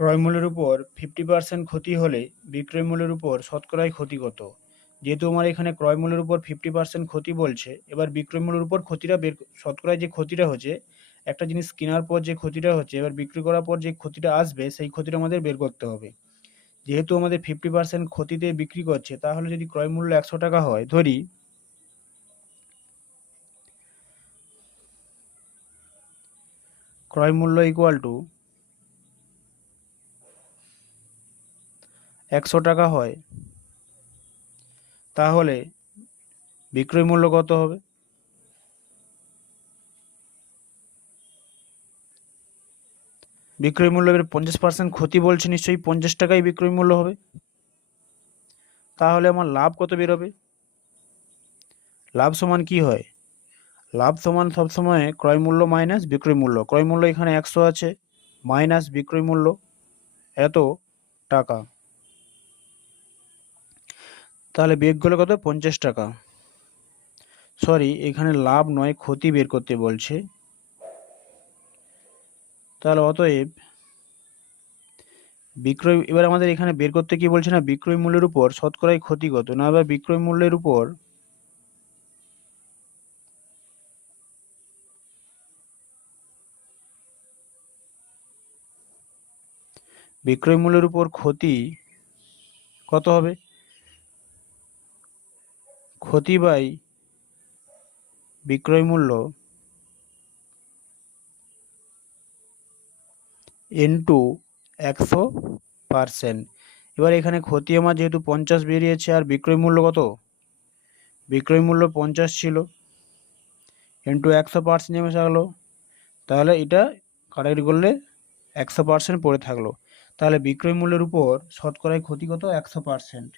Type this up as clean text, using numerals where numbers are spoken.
ক্রয় মূল্যের উপর 50% ক্ষতি হলে বিক্রয় মূল্যের উপর শতকরায় ক্ষতি কত? যেহেতু আমার এখানে ক্রয় মূল্যের উপর 50% ক্ষতি বলছে, এবার বিক্রয় মূল্যের উপর ক্ষতিটা শতকরায় যে ক্ষতিটা হচ্ছে, একটা জিনিস কেনার পর যে ক্ষতিটা হচ্ছে, এবার বিক্রি করার পর যে ক্ষতিটা আসবে সেই ক্ষতিটা আমাদের বের করতে হবে। যেহেতু আমাদের 50% ক্ষতিতে বিক্রি করছে, তাহলে যদি ক্রয় মূল্য 100 টাকা হয়, ধরি ক্রয় মূল্য ইকুয়াল টু 100 টাকা হয়, তাহলে বিক্রয় মূল্য কত হবে? বিক্রয় মূল্য এবার 50% ক্ষতি বলছে, নিশ্চয়ই 50 টাকাই বিক্রয় মূল্য হবে। তাহলে আমার লাভ কত বেরোবে? লাভ সমান কি হয়? লাভ সমান সবসময় ক্রয় মূল্য মাইনাস বিক্রয় মূল্য। ক্রয় মূল্য এখানে 100 আছে, মাইনাস বিক্রয় মূল্য এত টাকা, তাহলে বিয়োগ করলে কত? 50 টাকা। সরি, এখানে লাভ নয়, ক্ষতি বের করতে বলছে। তাহলে অতএব এবার আমাদের এখানে বের করতে কি বলছে না, বিক্রয় মূল্যের উপর শতকরায় ক্ষতি কত, না এবার বিক্রয় মূল্যের উপর ক্ষতি কত হবে? ক্ষতি বাই বিক্রয় মূল্য ইন্টু 100%। এবার এখানে ক্ষতি আমার যেহেতু 50 বেরিয়েছে, আর বিক্রয় মূল্য কত? বিক্রয় মূল্য 50 ছিল, ইন্টু 100% নেমে থাকলো, তাহলে এটা কাটাকাটি করলে 100% পড়ে থাকলো। তাহলে বিক্রয় মূল্যের উপর শতকরায় ক্ষতি কত? 100%।